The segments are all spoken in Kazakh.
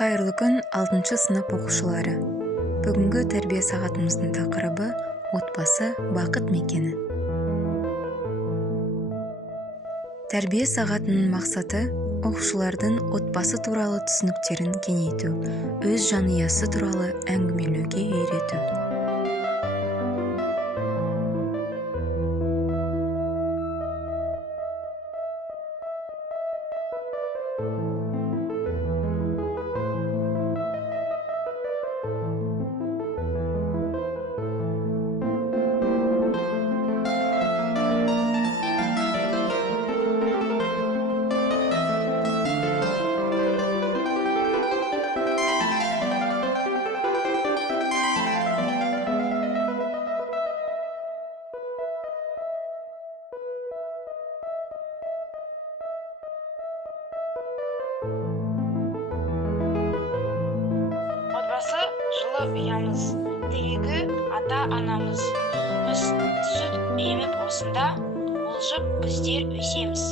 Қайырлы күн 6 сынып оқушылары. Бүгінгі тәрбие сағатымыздың тақырыбы отбасы бақыт мекені. Тәрбие сағатының мақсаты оқушылардың отбасы туралы түсініктерін кеңейту, өз жанұясы туралы әңгімелеуге үйрету. Отбасы жылы ұямыз, тегі ата-анамыз. Біз сүт еміп осында, болжып біздер өсеміз.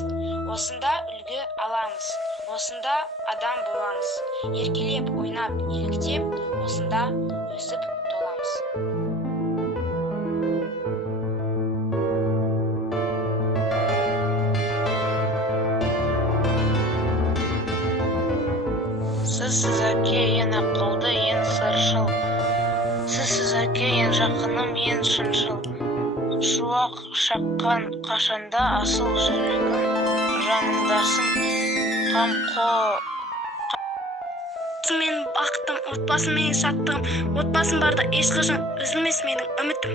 Осында үлгі аламыз, осында адам боламыз. Еркелеп, ойнап, еліктеп, осында өсіп толамыз. Сіз әке, ең ақылды, ең сыршыл. Сіз әке, ең жақыным, ең шыншыл. Шуақ шаққан қашанда асыл жүрегім жанымдасың. Менің бақытым, отбасым менің шаттығым. Отбасым барда ешқашан үзілмес менің үмітім.